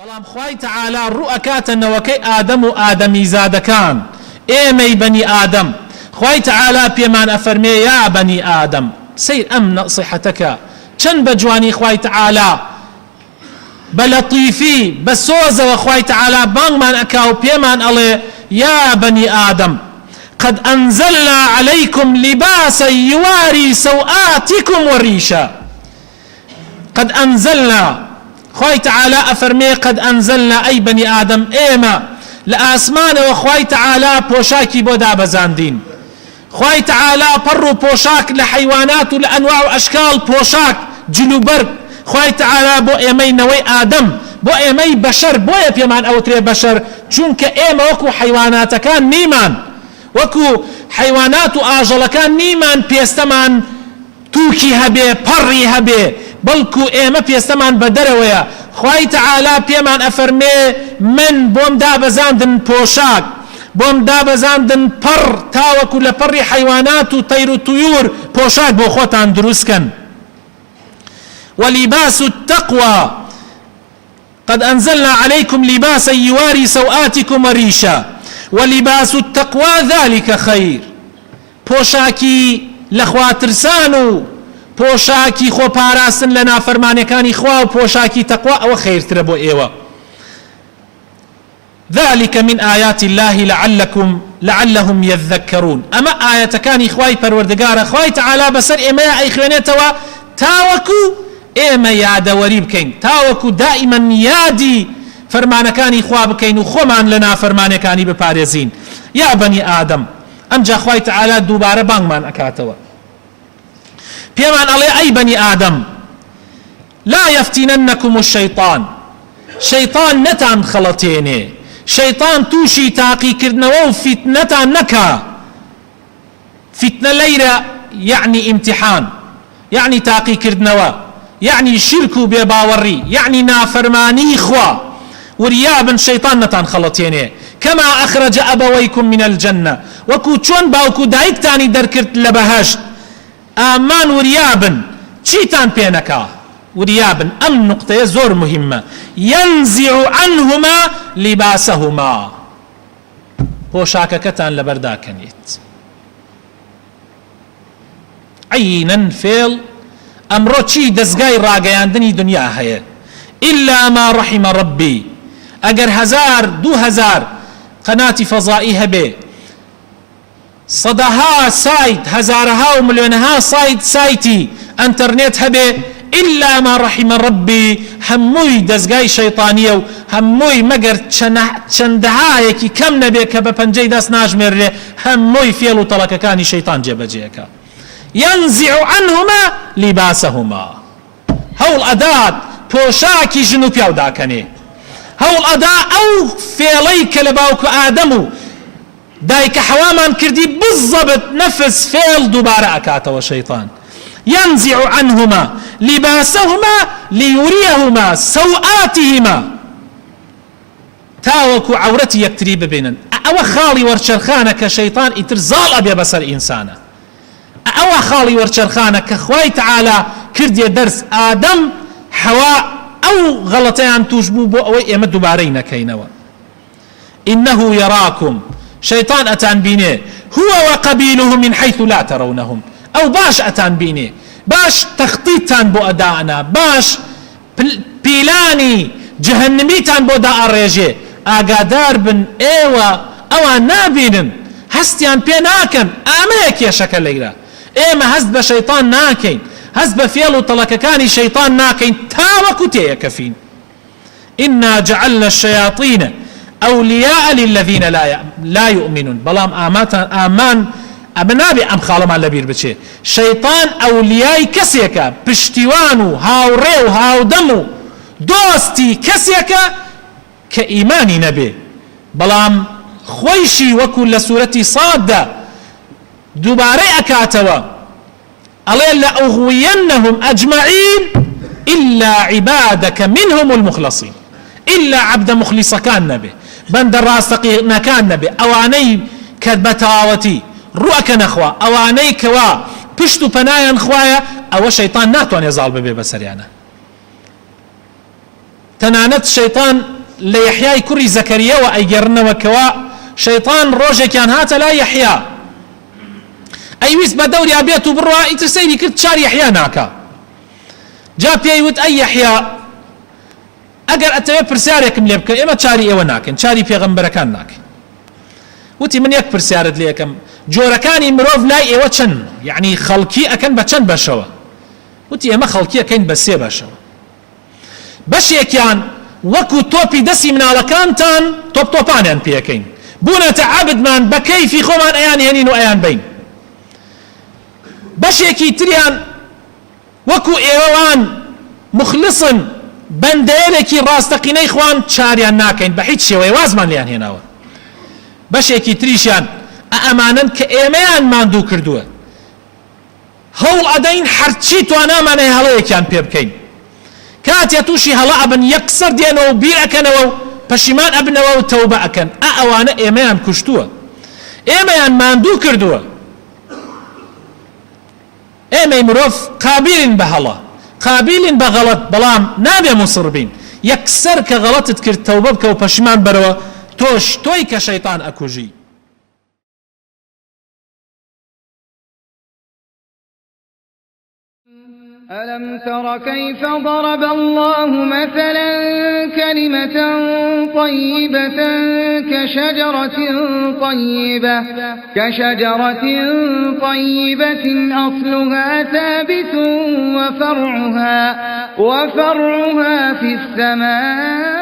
بەڵام خوای تەعالا ڕوئەکاتە نەوەکەی ئادەم و ئادەمی زادەکان ئێمەی بەنی ئادەم خوای تەعالا پێمان ئەفەرمێ یا بەنی ئادەم سەیر ئەم نەسیحەتەکە چەند بە جوانی خوای تەعالا بە لەطیفی بە سۆزەوە خوای تەعالا بانگمان ئەکا و پێمان ئەڵێ یا بەنی ئادەم قد أنزلنا عليكم لباسا يواري سوآتكم وريشا قد أنزلنا خوای تعالى أفرمي قد أنزلنا أي بني آدم إيما لآسمان وخوای تعالى پوشاكي بودا بزاندين خوای تعالى پرو پوشاك لحيوانات لأنواع وأشكال پوشاك جلوبرك خوای تعالى بو إيمي نوي آدم بو إيمي بشر بو يبيمان أو تري بشر چونك إيما وكو حيوانات كان نيمان وكو حيوانات آجلكان نيمان بيستمان توكي هبه پڕی هبه بلكو ايما بيستمان بدرويا خوای تعالى بيمان افرمي من بوم دابزاندن پوشاك بوم دابزاندن پر تاوكو لپر حيوانات طير طيور پوشاك بو خوتان دروسكن ولباس التقوى قد انزلنا عليكم لباسا يواري سوآتكم وريشا ولباس التقوى ذلك خير پوشاكي لخواترسانو پوشاکی خۆ پاراستن لە نافەرمانەکانی خوا و پۆشاکی تەقوا ئەوە خێرترە بۆ ئێوە ذلك من آيات الله لعلهم يذكرون ئەمە ئاەتەکانی خوای پەروەردگارە خوای تەعالا بەسەر ئێمەیە ئەیخوێنێتەوە تاوەکو ئێمە یادەوەری بکەین تاوەکو دائیمەن یادی فەرمانەکانی خوا بکەین و خۆمان لە نافەرمانەکانی بپارێزین یا بەنی ئادەم ئەمجا خوای تەعالا دووبارە بانگمان ئەکاتەوە پێمان ئەڵێ ئەی بەنی ئادەم لا يفتننكم الشيطان شەیطان نەتان خەڵەتێنێ شەیطان تووشی تاقیکردنەوە و فتنەتان نەکا فتنە لەیرە یعنی امتحان یعنی تاقیکردنەوە یعنی شرک و بێباوەڕی یعنی نافەرمانی خوا وریابن شەیطان نەتان خەڵەتێنێ كما أخرج أبويكم من الجنة وكو چۆن باوکو دایکتانی دەرکرد لە بەهەشت ئامان وریابن چیتان پێنەکا وریابن ئەم نقطەیە زۆر مهمە ينزع عنهما لباسهما پۆشاکەکەتان لەبەرداکەنێت عینەن فێڵ ئەمڕۆ چی دەستگای ڕاگەیاندنی دنیا هەیە إلا ما رحم ربي ئەگەر 1000 2000 قناتی فەزائی هەبێ صدها سايت هزارها ومليونها سايتي انترنت هبه إلا ما رحم ربي هموي دزقاي شيطانية هموي مقر چندها يكي كم نبي كبا پنجي داس ناجمر هموي فيلو طلق كاني شيطان جيبا جيكا ينزع عنهما لباسهما هول أداة پوشاكي جنو بيو داكني هول أداة أو فيليك لباوك آدمو دایک حوامان کردی بالضبط نفس فعل دوباره اکاتەوە شەیطان ينزع عنهما لباسهما ليريهما سوآتهما تاوەکو عورەتی یەکتری ببینن ئەوە خاڵی وەرچەرخانە کە شەیطان ئیتر زاڵ ئەبێ بەسەر ئینسانە ئەوە خاڵی وەرچەرخانە کە خوای تەعالا کردیە دەرس ئادەم حەوا ئەو غەڵەتەیان توش بوو بۆ ئەوەی ئێمە دووبارەی نەکەینەوە إنه يراكم شيطان أتان بيني هو وقبيله من حيث لا ترونهم أو باش أتان بيني باش تخطيطان بو أداءنا باش بيلاني جهنميتان بو داء الرجي أقادار بن إيوة أو نابين هستيان بيناكن آميك يا شكل ليلة إيما هست بشيطان ناكين هست بفيلو طلقكاني شيطان ناكين تاوكو تيكفين إنا جعلنا الشياطين أولياء للذين لا يؤمنون بلام آمان أبنابي أم خالما لبير بچه شيطان أولياء كسيكا پشتیوانو هاوريو هاودمو دوستي كسيكا كإيماني نبي بلام خويشي وكل سورة صاد دوباري أكاتوا ألا لأغوينهم أجمعين إلا عبادك منهم المخلصين إلا عبد مخلص كان نبي بند الراستقي نكان نبي أواني كبتاوتي رؤك نخوا أواني كوا پشتو پنايا نخوايا أو شيطان ناتوان يزال ببي بسريانا تەنانەت شەیطان لە یەحیای کوڕی زەکەریەوە ئەیگەڕنەوە کەوا شەیطان ڕۆژێکیان هاتە لای یەحیا ئەیویست بە دەوریا بێت و بڕوا ئیتر سەیری کرد چار یەحیا ناکا جا پێی وت ئەی یەحیا ئەگەر ئەتەوێت پرسیارێکم لێ بکە ئێمە چاری ئێوە ناکەین چاری پێغەمبەرەکان ناکەین وتی من یەک پرسیارت لێ یەکەم جۆرەکانی مرۆڤ لای ئێوە چەند یعنی خەڵکی ئەکەن بە چەند بەشەوە وتی ئێمە خەڵکی ئەکەین بە سێ بەشەوە بەشێکیان وەکو تۆپی دەستی مناڵەکانتان تۆپانیان پێەکەین بوونەتە عەبدمان بە کەیفی خۆمان ئەیان هێنین و ئەیان بین بەشێکی تریان وەکو ئێوەوان مخلصن بەندەیەلێکی ڕاستەقینەی خوان چاریان ناکەین بە هیچ شێوەیە وازمان لیان هێناوە بەشێکی تریشیان ئەمانن کە ئێمەیان ماندوو کردووە هەوڵ ئەدەین هەرچی توانامانەیە هەڵەیەکیان پێ بکەین کاتێ تووشی هەڵە ئەبن یەکسەر دێنەوە و بیر ئەکەنەوە و پەشیمان ئەبنەوە و تەوبە ئەکەن ئەوانە ئێمەیان کوشتووە ئێمەیان ماندوو کردووە ئێمەی مرۆڤ قابیلین بە هەڵە قابیلین بە غەڵەت بەڵام نابێ موسڕ بین یەکسەر کە غەڵەتت کرد تەوبە بکە و پەشیمان بەرەوە تۆش تۆی کە شەیطان ئەکوژی ألم تر كيف ضرب الله مثلا كلمة طيبة كشجرة طيبة أصلها ثابت وفرعها في السماء